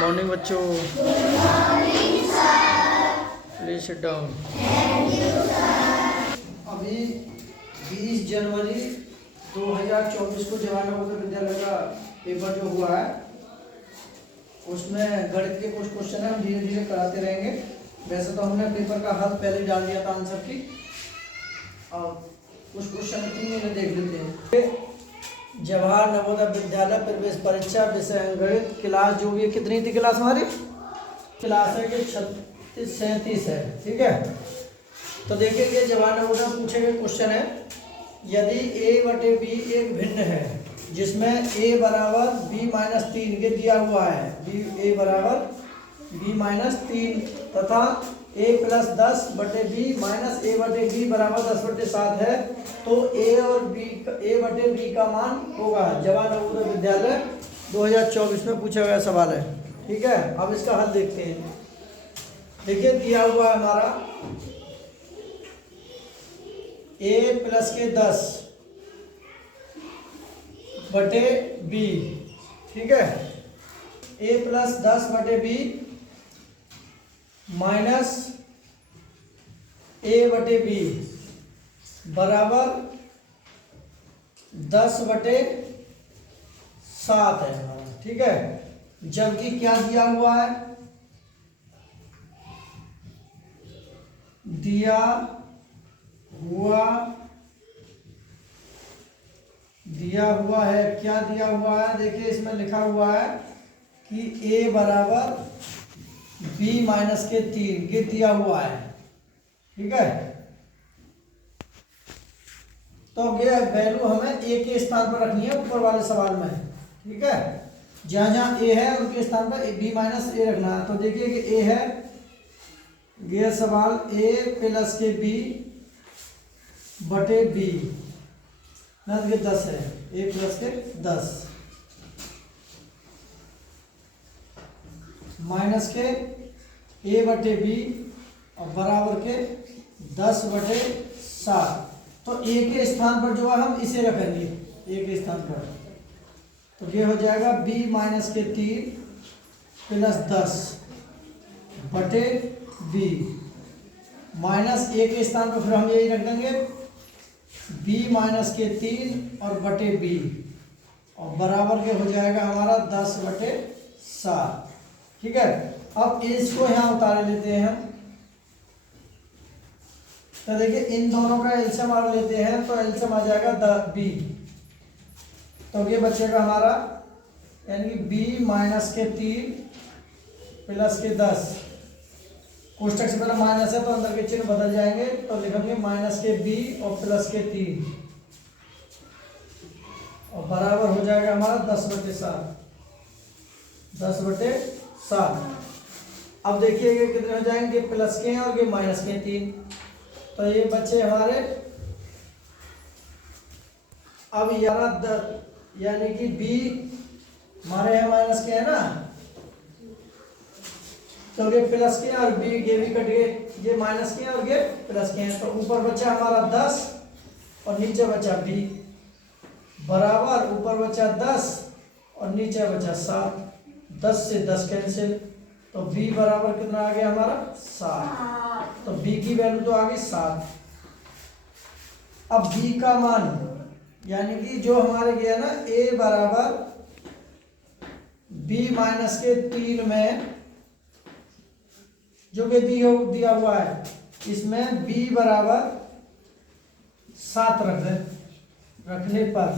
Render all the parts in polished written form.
Morning बच्चों। Please sit down. अभी 20 जनवरी 2024 को जवाहर नवोदय विद्यालय का पेपर जो हुआ है उसमें गणित के कुछ क्वेश्चन है, हम धीरे धीरे कराते रहेंगे। वैसे तो हमने पेपर का हल पहले डाल दिया था आंसर की, और कुछ क्वेश्चन 3 में देख लेते हैं। जवाहर नवोदय विद्यालय प्रवेश परीक्षा विषय गणित क्लास जो भी है, कितनी थी क्लास हमारी? क्लास है कि 36-37 है, ठीक है। तो देखिए ये जवाहर नवोदय में पूछे गए क्वेश्चन है, यदि a/b एक भिन्न है जिसमें a बराबर b-3 के दिया हुआ है, a बराबर b-3 तथा a+10/b माइनस a/b बराबर 10/7 है, तो a/b का मान होगा। जवाहर नवोदय विद्यालय 2024 में पूछा गया सवाल है, ठीक है। अब इसका हल देखते हैं। देखिए दिया हुआ है हमारा a+10/b, ठीक है। a+10/b माइनस a/b बराबर 10/7 है हमारा, ठीक है। जबकि क्या दिया हुआ है? दिया हुआ है, क्या दिया हुआ है? देखिए इसमें लिखा हुआ है कि a बराबर b-3 ये दिया हुआ है, ठीक है। तो ये वैल्यू हमें a के स्थान पर रखनी है ऊपर वाले सवाल में, ठीक है। जहां जहां a है उनके स्थान पर b-a रखना है। तो देखिए कि a है, ये सवाल a+b/b ना, ये 10 है, a+10 माइनस के a/b और बराबर के 10/7। तो a के स्थान पर जो है हम इसे रखेंगे, a के स्थान पर, तो ये हो जाएगा b-3 + 10/b माइनस a के स्थान पर फिर हम यही रख देंगे b-3 और b और बराबर के हो जाएगा हमारा 10/7, ठीक है। अब इसको यहाँ उतार लेते हैं। तो देखिए इन दोनों का एलसीएम मार लेते हैं, तो एलसीएम आ जाएगा b, तो ये बचेगा हमारा यानी b-3 + 10। कोष्टक से पहले माइनस है तो अंदर के चिन्ह बदल जाएंगे, तो लिखेंगे -b और +3 और बराबर हो जाएगा हमारा 10/7। अब देखिए ये कितने हो जाएंगे, प्लस के हैं और ये माइनस के 3, तो ये बच्चे हमारे अब यानी कि b हमारे यहाँ माइनस के है ना, तो ये प्लस के और b ये भी कट गए, ये माइनस के और ये प्लस के हैं, तो ऊपर बचा हमारा 10 और नीचे बचा b बराबर, ऊपर बचा 10 और नीचे बचा 7, 10 से 10 कैंसिल, तो b बराबर कितना आ गया हमारा 7, तो b की वैल्यू तो आ गई 7। अब b का मान यानी कि जो हमारे गया ना a बराबर b-3 में जो कि दिया हुआ है, इसमें b बराबर 7 रखने पर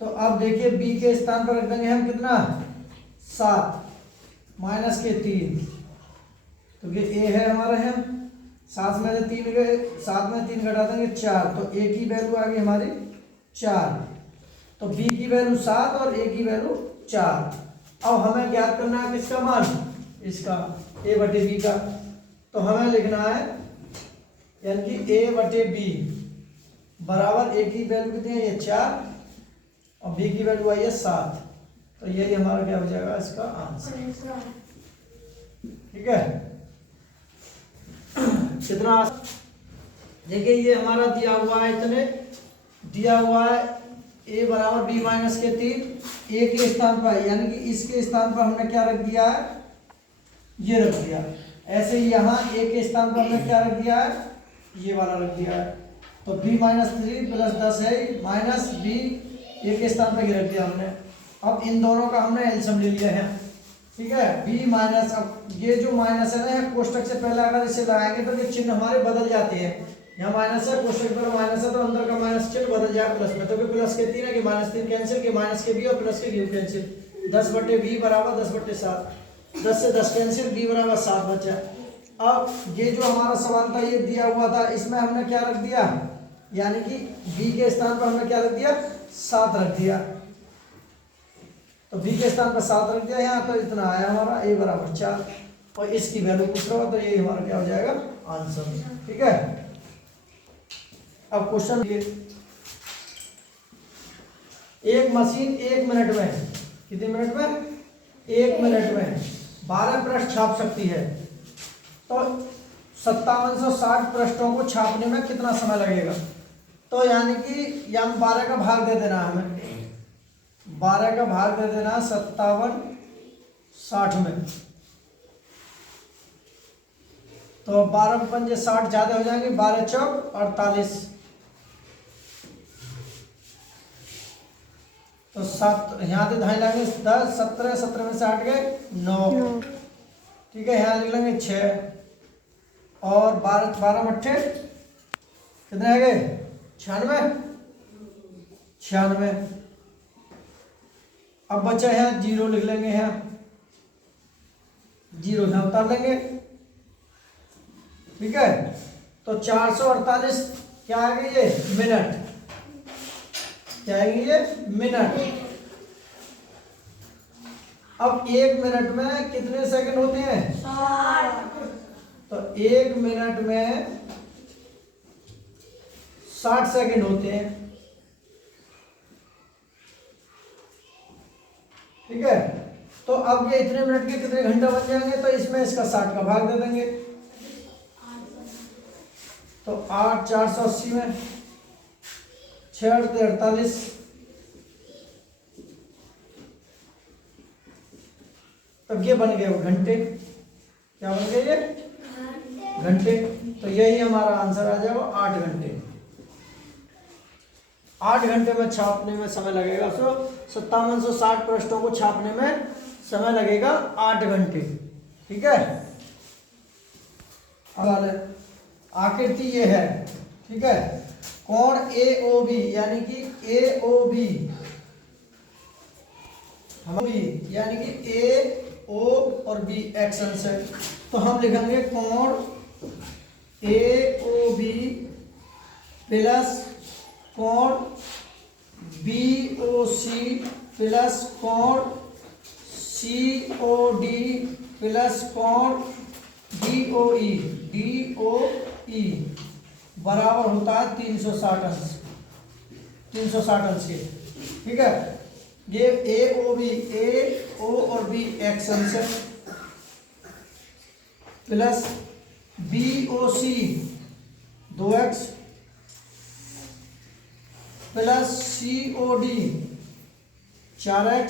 तो अब देखिए b के स्थान पर रख देंगे हम कितना 7 -3, तो ये a है हमारा है, 7 में से 3 गए, 7 में 3 घटा देंगे 4, तो a की वैल्यू आ गई हमारी 4, तो b की वैल्यू 7 और a की वैल्यू 4। अब हमें ज्ञात करना है किसका मान, इसका a/b का, तो हमें लिखना है यानी कि a/b बराबर a की वैल्यू कितनी है, ये 4 और b की वैल्यू आई है 7, तो यही हमारा क्या हो जाएगा इसका आंसर, ठीक है। कितना देखिए ये हमारा दिया हुआ है, इतने दिया हुआ है ए बराबर बी माइनस के 3, ए के स्थान पर यानी कि इसके स्थान पर हमने क्या रख दिया है, ये रख दिया। ऐसे ही यहाँ ए के स्थान पर हमने क्या रख दिया है, ये वाला रख दिया है। तो b माइनस 3 प्लस 10 है माइनस b, ए के स्थान पर ये रख दिया हमने। अब इन दोनों का हमने एलसीएम ले लिया है, ठीक है। b माइनस, अब ये जो माइनस है ना, यहाँ कोष्टक से पहले अगर इसे लगाएंगे तो ये चिन्ह हमारे बदल जाते हैं। यहाँ माइनस है, कोष्टक पर माइनस है, तो अंदर का माइनस चिन्ह बदल जाए प्लस में। तो प्लस के 3 है कि माइनस 3 कैंसिल, के माइनस के b और प्लस के q कैंसिल। 10/b बराबर 10/7, 10 से 10 कैंसिल, b बराबर 7 बचा। अब ये जो हमारा सवाल था ये दिया हुआ था, इसमें हमने क्या रख दिया, यानी कि b के स्थान पर हमने क्या रख दिया, 7 रख दिया। तो b के स्थान पर 7 रख दिया यहाँ, तो इतना आया हमारा a बराबर 4, और इसकी वैल्यू पूछ रहा हो तो ये हमारा क्या हो जाएगा, आंसर, ठीक है। अब क्वेश्चन ये, एक मशीन 1 मिनट में, कितने मिनट में, 1 मिनट में 12 पृष्ठ छाप सकती है, तो 5760 पृष्ठों को छापने में कितना समय लगेगा। तो यानी कि यहाँ 12 का भाग दे देना, हमें 12 का भाग दे देना 5760 में, तो 12 पंजे 60 ज्यादा हो जाएंगे, 12 चौक 48, तो 7 यहाँ से ढाई लेंगे 10, 17, 17 में से 8 गए 9, ठीक है। यहाँ लिख लेंगे 6 और 12 मट्ठे कितने आ गए, 96। अब बचा है 0 लिख लेंगे, यहाँ 0 यहाँ उतार लेंगे, ठीक है। तो 448 क्या आ गई, ये मिनट, क्या आएंगे ये मिनट। अब 1 मिनट में कितने सेकंड होते हैं, 60। तो 1 मिनट में 60 सेकंड होते हैं, ठीक है। तो अब ये इतने मिनट के कितने घंटा बन जाएंगे, तो इसमें इसका 60 का भाग दे देंगे, तो 8 480 में 6 48, तो ये बन गए वो घंटे, क्या बन गए ये घंटे। तो यही हमारा आंसर आ जाएगा 8 घंटे। 8 घंटे में छापने में समय लगेगा, सो 5760 पृष्ठों को छापने में समय लगेगा 8 घंटे, ठीक है। अब आकृति ये है, ठीक है। कोण AOB यानी कि AOB यानी कि A O और B एक्शन से, तो हम लिखेंगे कोण AOB प्लस कोण BOC प्लस कोण COD प्लस कोण DOE बराबर होता है 360 अंश, 360 अंश के, ठीक है। ये AOB A O और B एक्स अंश है plus BOC 2x plus COD 4x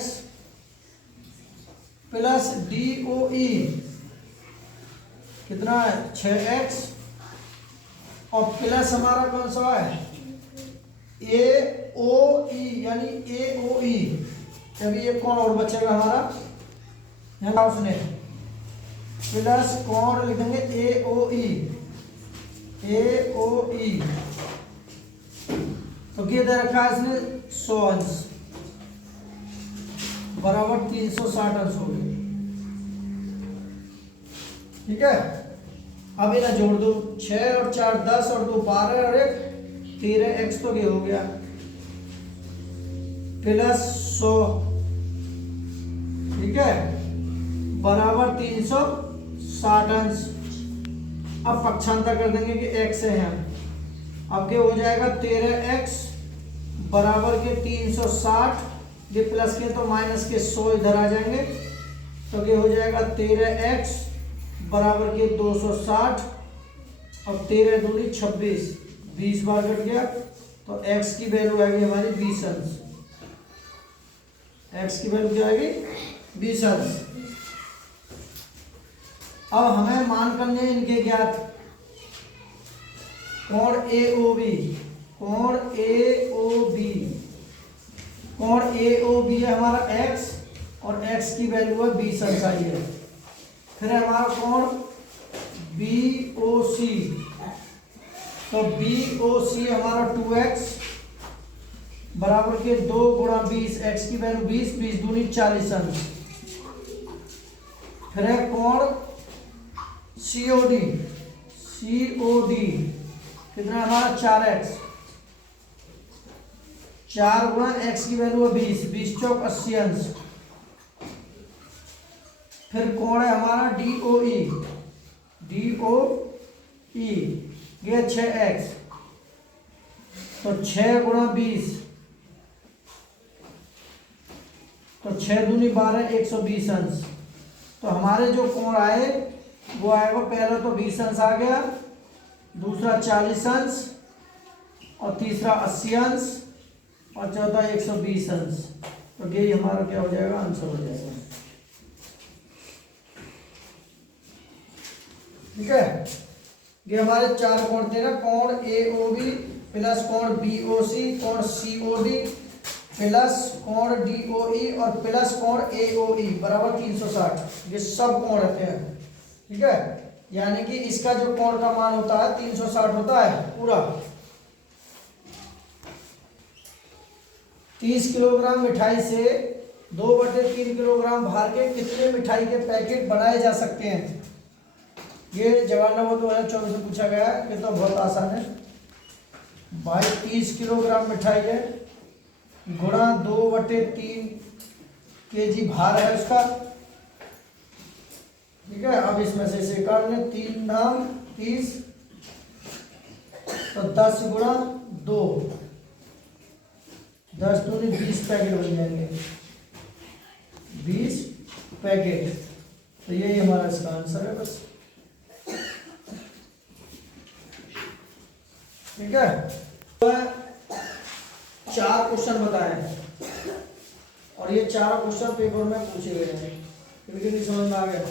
plus DOE कितना है 6x, और प्लस हमारा कौन सा है AOE यानी AOE, अभी एक कोण और बचेगा हमारा, यहाँ उसने प्लस कोण लिखेंगे AOE, तो ये दे रखा है इसने 100 अंश बराबर 360 अंश हो गए, ठीक है। अब इन्हें जोड़ दो, 6 और 4 10 और 2 12 और 1 13x, तो ये हो गया प्लस 100, ठीक है, बराबर 360 अंश। अब पक्षांतर कर देंगे कि x है यहाँ, अब क्या हो जाएगा 13x बराबर के 360, ये प्लस के तो माइनस के 100 इधर आ जाएंगे, तो ये हो जाएगा 13x बराबर के 260, और 13 दूनी 26, 20 बार कट गया, तो x की वैल्यू आएगी हमारी 20 अंश। एक्स की वैल्यू क्या आएगी 20 हर्ट्ज। अब हमें मान करने हैं इनके ज्ञात। कोण AOB, कोण AOB, कोण AOB है हमारा x और x की वैल्यू है 20 हर्ट्ज आई है। फिर है हमारा कोण BOC, तो BOC हमारा 2x बराबर के 2 गुणा 20, x की वैल्यू 20, 20 दूनी 40 अंश। फिर है कोण COD, COD कितना हमारा 4x, 4 गुणा x की वैल्यू है 20, 20 चौक 80 अंश। फिर कोण है हमारा DOE, DOE ये 6x, तो 6 गुणा 20, तो 6 दूनी 12, 120 अंश। तो हमारे जो कोण आए वो आएगा, पहला तो 20 अंश आ गया, दूसरा 40 अंश और तीसरा 80 अंश और चौथा 120 अंश। तो ये हमारा क्या हो जाएगा, आंसर हो जाएगा। ठीक है, ये हमारे 4 कोण थे ना, कोण AOB प्लस कोण BOC, कोण COD प्लस कोण DOE और प्लस कोण AOE बराबर 360। ये सब कोण रहते हैं। ठीक है, यानी कि इसका जो कोण का मान होता है 360 होता है पूरा। 30 किलोग्राम मिठाई से 2/3 किलोग्राम भार के कितने मिठाई के पैकेट बनाए जा सकते हैं? ये जवाब नंबर 2024 में पूछा गया है। ये तो बहुत आसान है भाई, 30 किलोग्राम मिठाई है गुणा 2/3 kg भार है उसका। ठीक है, अब इसमें से इसे काट लें, 3 नाम 30, तो 10 गुणा 2, 10 दूनी 20 पैकेट बन जाएंगे, 20 पैकेट। तो यही हमारा इसका आंसर है बस। ठीक है, तो 4 क्वेश्चन बताए और ये 4 क्वेश्चन पेपर में पूछे गए हैं। समझ में आ गया?